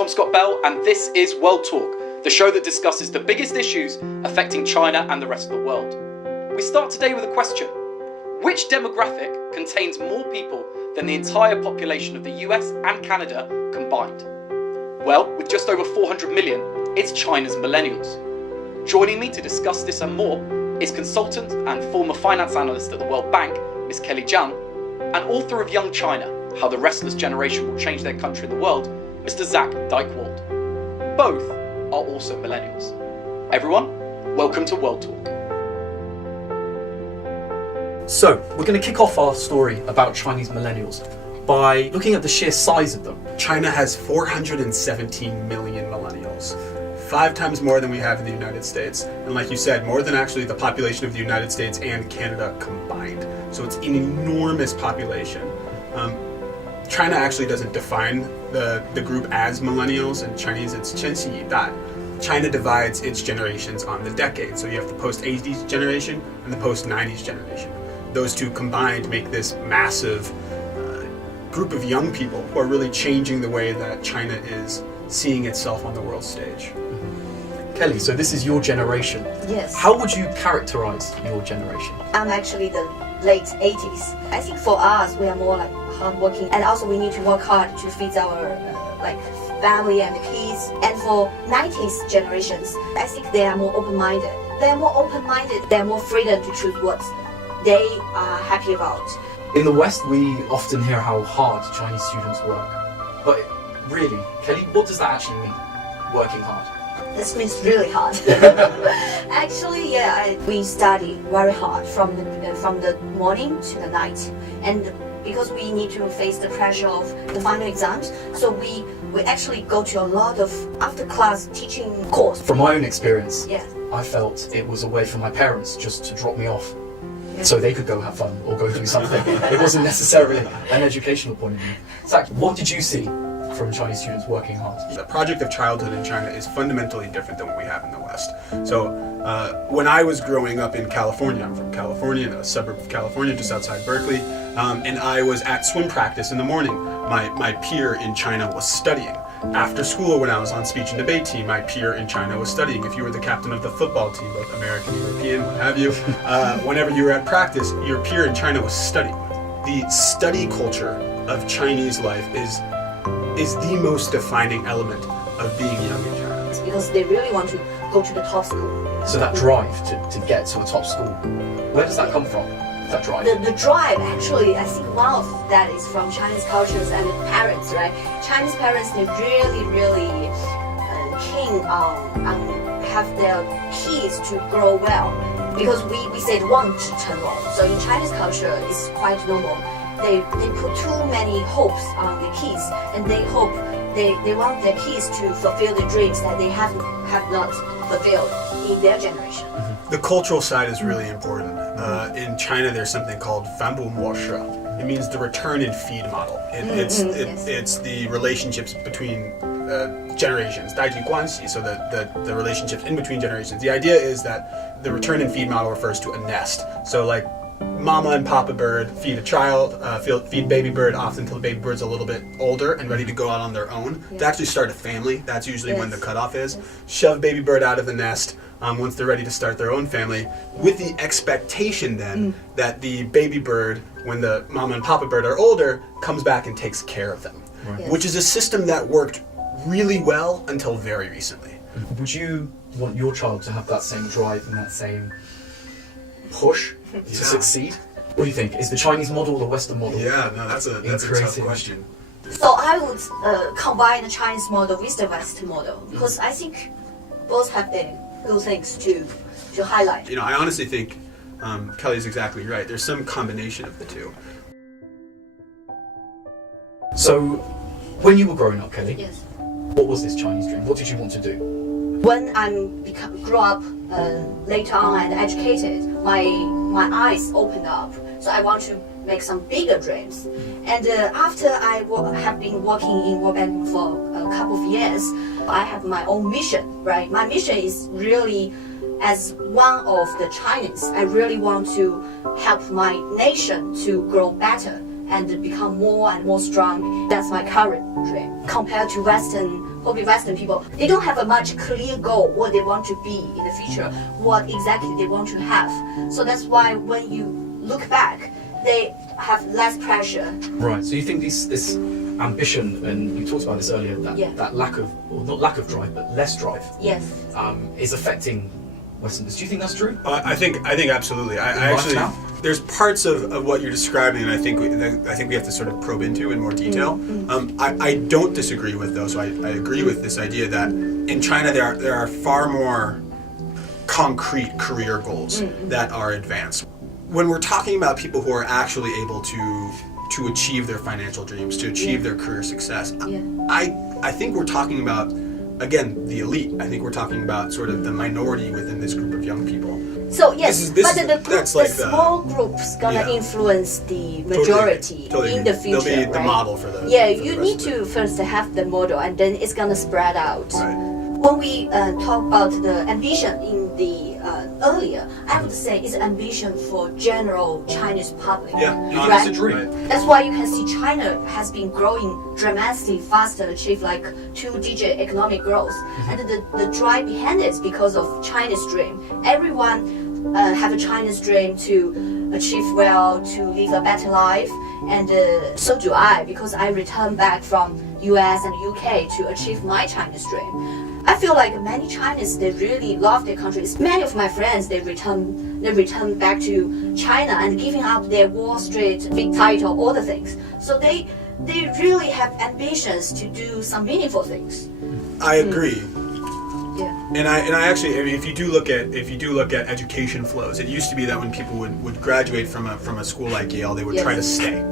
Tom Scott Bell, and this is World Talk, the show that discusses the biggest issues affecting China and the rest of the world. We start today with a question. Which demographic contains more people than the entire population of the US and Canada combined? Well, with just over 400 million, it's China's millennials. Joining me to discuss this and more is consultant and former finance analyst at the World Bank, Ms. Kelly Jiang, and author of Young China, How the Restless Generation Will Change Their Country and the World, Mr. Zach Dykewald. Both are also millennials. Everyone, welcome to World Talk. So, we're going to kick off our story about Chinese millennials by looking at the sheer size of them. China has 417 million millennials, 5 times more than we have in the United States. And like you said, more than actually the population of the United States and Canada combined. So it's an enormous population. China actually doesn't define the group as millennials. In Chinese, it's 千禧一代. China divides its generations on the decade. So you have the post-80s generation and the post-90s generation. Those two combined make this massive group of young people who are really changing the way that China is seeing itself on the world stage. Kelly, so this is your generation. Yes. How would you characterize your generation? I'm actually the late 80s. I think for us, we are more like hardworking, and also we need to work hard to feed our family and kids. And for 90s generations, I think they are more open-minded. They are more freedom to choose what they are happy about. In the West, we often hear how hard Chinese students work. But really, Kelly, what does that actually mean, working hard? This means really hard. Actually, we study very hard from the morning to the night, and because we need to face the pressure of the final exams, so we actually go to a lot of after-class teaching course. From my own experience, Yeah. I felt it was a way for my parents just to drop me off, so they could go have fun or go do something. It wasn't necessarily an educational point of view. Zach, what did you see from Chinese students working hard? The project of childhood in China is fundamentally different than what we have in the West. So when I was growing up in California, I'm from California, in a suburb of California just outside Berkeley, and I was at swim practice in the morning. My peer in China was studying. After school, when I was on speech and debate team, my peer in China was studying. If you were the captain of the football team, both American, European, what have you, whenever you were at practice, your peer in China was studying. The study culture of Chinese life is the most defining element of being young in China. Because they really want to go to the top school. So that drive to get to a top school, where does that come from, that drive? The drive, actually, I think one of that is from Chinese cultures and the parents, right? Chinese parents, they're really keen on have their kids to grow well. Because we said 望子成龙. So in Chinese culture, it's quite normal. They put too many hopes on the kids, and they want their kids to fulfill the dreams that they have not fulfilled in their generation. The cultural side is really important. In China, there's something called 反哺模式. It means the return and feed model. It's the relationships between generations, 代际关系, so the relationships in between generations. The idea is that the return and feed model refers to a nest. So like mama and papa bird feed a child, feed baby bird often until the baby bird's a little bit older and ready to go out on their own. To actually start a family, that's usually when the cutoff is. Shove baby bird out of the nest once they're ready to start their own family, with the expectation then that the baby bird, when the mama and papa bird are older, comes back and takes care of them. Right. Which is a system that worked really well until very recently. Would you want your child to have that same drive and that same push to succeed? What do you think? Is the Chinese model the Western model? Yeah, no, that's a tough question. So I would combine the Chinese model with the Western model, because I think both have their good things to highlight. You know, I honestly think Kelly's exactly right. There's some combination of the two. So, when you were growing up, Kelly, Yes. what was this Chinese dream? What did you want to do? When I grew up later on and educated, my eyes opened up. So I want to make some bigger dreams. And after I have been working in World Bank for a couple of years, I have my own mission, right? My mission is really, as one of the Chinese, I really want to help my nation to grow better and become more and more strong. That's my current dream. Compared to Western probably Western people, they don't have a much clear goal what they want to be in the future, what exactly they want to have. So that's why when you look back, they have less pressure. Right. So you think this ambition, and you talked about this earlier, that lack of, or not lack of drive, but less drive, Yes. is affecting Westerners. Do you think that's true? I think absolutely. I actually, there's parts of what you're describing, and I think we have to sort of probe into in more detail. I don't disagree with those. So I agree with this idea that in China there are far more concrete career goals that are advanced. When we're talking about people who are actually able to achieve their financial dreams, to achieve their career success, I think we're talking about, again, the elite. I think we're talking about sort of the minority within this group of young people. So yes, This but is- the group, that's like the small group's gonna influence the Totally majority agree. in the future, They'll be the right? model for the Yeah, for the you rest need of it. to first have the model, and then it's gonna spread out. Right. When we talk about the ambition in the earlier, I would say it's ambition for general Chinese public. Yeah, You Right. disagree? Right. That's why you can see China has been growing dramatically faster, achieve like 2-digit economic growth. And the drive behind it is because of China's dream. Everyone have a China's dream to achieve well, to live a better life. And so do I, because I returned back from US and UK to achieve my Chinese dream. I feel like many Chinese, they really love their country. Many of my friends, they return back to China and giving up their Wall Street big title, all the things. So they really have ambitions to do some meaningful things. I agree. Yeah. And I actually, I mean, if you do look at education flows, it used to be that when people would graduate from a school like Yale, they would try to stay.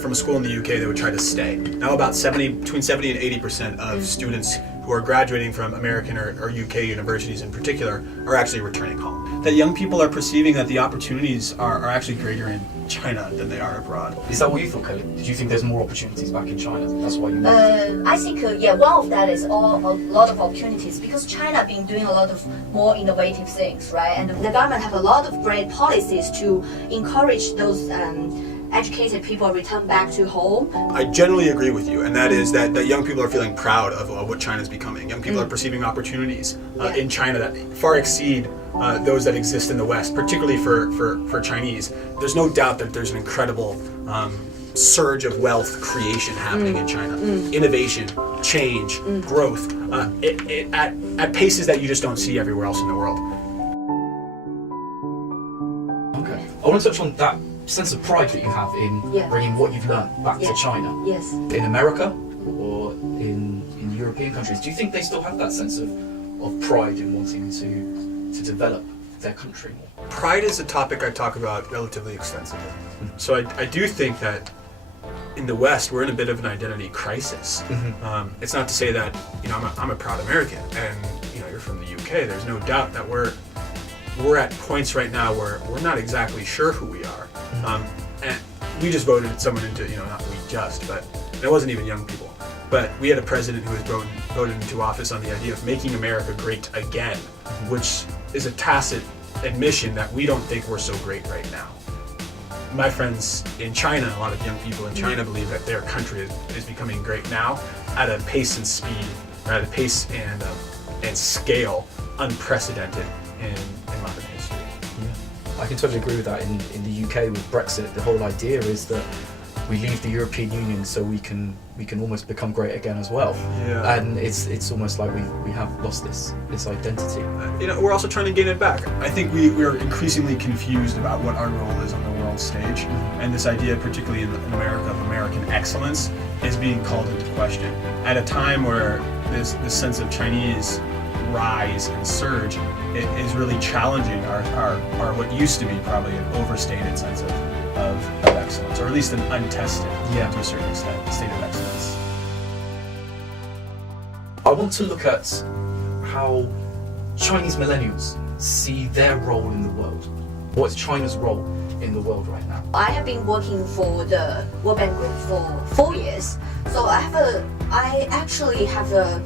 From a school in the UK, they would try to stay. Now about between 70 and 80% of students who are graduating from American or UK universities in particular are actually returning home. That young people are perceiving that the opportunities are actually greater in China than they are abroad. Is that what you thought, Kelly? Did you think there's more opportunities back in China? That's why you moved? I think one of that is a lot of opportunities, because China been doing a lot of more innovative things, right? And the government have a lot of great policies to encourage those educated people return back to home. I generally agree with you, and that is that young people are feeling proud of what China's becoming. Young people are perceiving opportunities in China that far exceed those that exist in the West, particularly for Chinese. There's no doubt that there's an incredible surge of wealth creation happening in China. Innovation, change, growth, at paces that you just don't see everywhere else in the world. Okay. I want to touch on that sense of pride that you have in bringing what you've learned back to China. Yes. In America or in European countries, do you think they still have that sense of pride in wanting to develop their country more? Pride is a topic I talk about relatively extensively. So I do think that in the West we're in a bit of an identity crisis. It's not to say that I'm a proud American, and you're from the UK. There's no doubt that we're at points right now where we're not exactly sure who we are. And we just voted someone into, not we just, but it wasn't even young people. But we had a president who was voted into office on the idea of making America great again, which is a tacit admission that we don't think we're so great right now. My friends in China, a lot of young people in China believe that their country is becoming great now at a pace and speed, or at a pace and scale unprecedented in modern history. I can totally agree with that. In the UK with Brexit, the whole idea is that we leave the European Union so we can almost become great again as well. Yeah. And it's almost like we have lost this identity. We're also trying to gain it back. I think we're increasingly confused about what our role is on the world stage, and this idea, particularly in America, of American excellence is being called into question at a time where this sense of Chinese rise and surge is really challenging our what used to be probably an overstated sense of excellence, or at least an untested, to a certain extent, state of excellence. I want to look at how Chinese millennials see their role in the world. What's China's role in the world right now? I have been working for the World Bank Group for 4 years, so I actually have a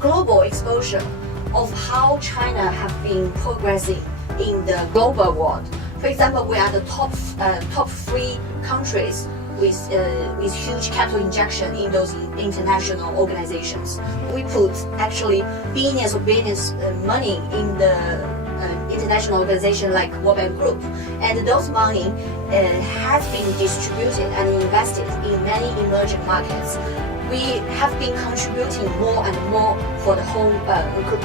global exposure of how China have been progressing in the global world. For example, we are the top 3 countries with huge capital injection in those international organizations. We put actually billions of billions money in the international organization like World Bank Group, and those money has been distributed and invested in many emerging markets. We have been contributing more and more for the whole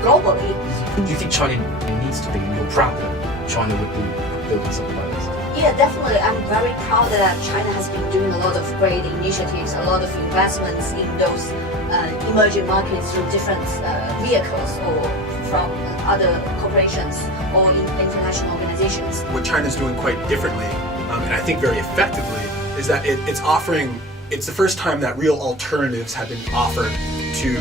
globally. Do you think China needs to be, and you're proud that China would be building something like this? Yeah, definitely. I'm very proud that China has been doing a lot of great initiatives, a lot of investments in those emerging markets through different vehicles or from other corporations or in international organizations. What China's doing quite differently, and I think very effectively, is that it's the first time that real alternatives have been offered to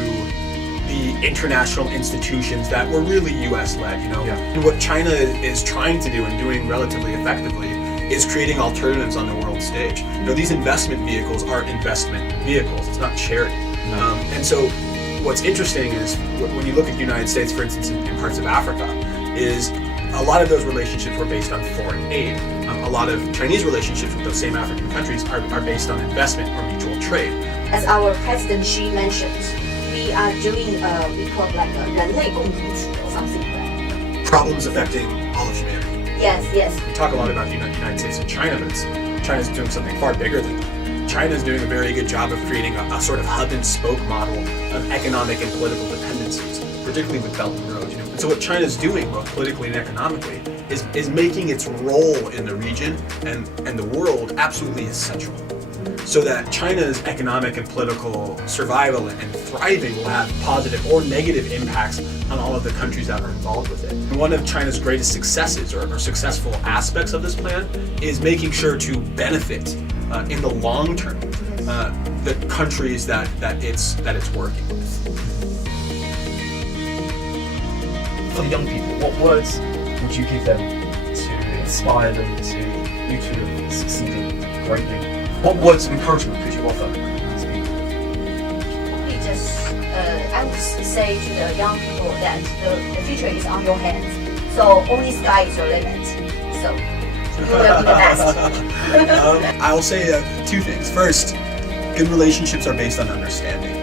the international institutions that were really US-led, you know. Yeah. And what China is trying to do and doing relatively effectively is creating alternatives on the world stage. You know, these investment vehicles are investment vehicles. It's not charity. No. And so what's interesting is when you look at the United States, for instance, in parts of Africa, is a lot of those relationships were based on foreign aid. A lot of Chinese relationships with those same African countries are based on investment or mutual trade. As our President Xi mentioned, we are doing we call it like a 人类共同体 or something like that. Problems affecting all of humanity. Yes, yes. We talk a lot about the United States and China, but China's doing something far bigger than that. China's doing a very good job of creating a sort of hub and spoke model of economic and political dependencies, particularly with Belt and Road. You know? And so what China's doing, both politically and economically, is making its role in the region and the world absolutely essential, so that China's economic and political survival and thriving will have positive or negative impacts on all of the countries that are involved with it. And one of China's greatest successes or successful aspects of this plan is making sure to benefit in the long term the countries that it's working with. For the young people, what words would you give them to inspire them to you to have succeeded greatly? What words of encouragement could you offer these people? We just, I would say to the young people that the future is on your hands. So only sky is your limit. So you will be the best. I'll say two things. First, good relationships are based on understanding.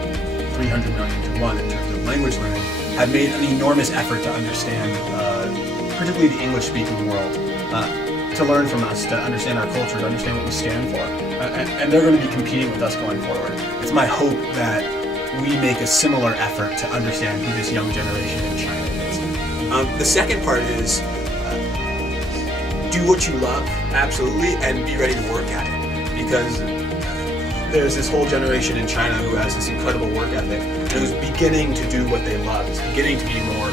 300 million to 1 in terms of language learning have made an enormous effort to understand, particularly the English-speaking world, to learn from us, to understand our culture, to understand what we stand for. And they're going to be competing with us going forward. It's my hope that we make a similar effort to understand who this young generation in China is. The second part is do what you love, absolutely, and be ready to work at it. Because there's this whole generation in China who has this incredible work ethic and who's beginning to do what they love, is beginning to be more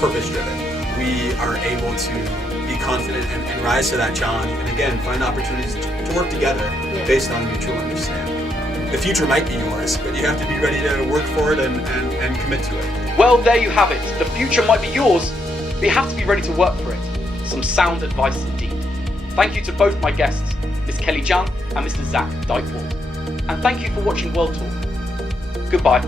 purpose-driven. We are able to be confident and rise to that challenge, and again, find opportunities to work together based on mutual understanding. The future might be yours, but you have to be ready to work for it and commit to it. Well, there you have it. The future might be yours, but you have to be ready to work for it. Some sound advice indeed. Thank you to both my guests, Ms. Kelly Jiang and Mr. Zach Dykewald. And thank you for watching World Talk. Goodbye.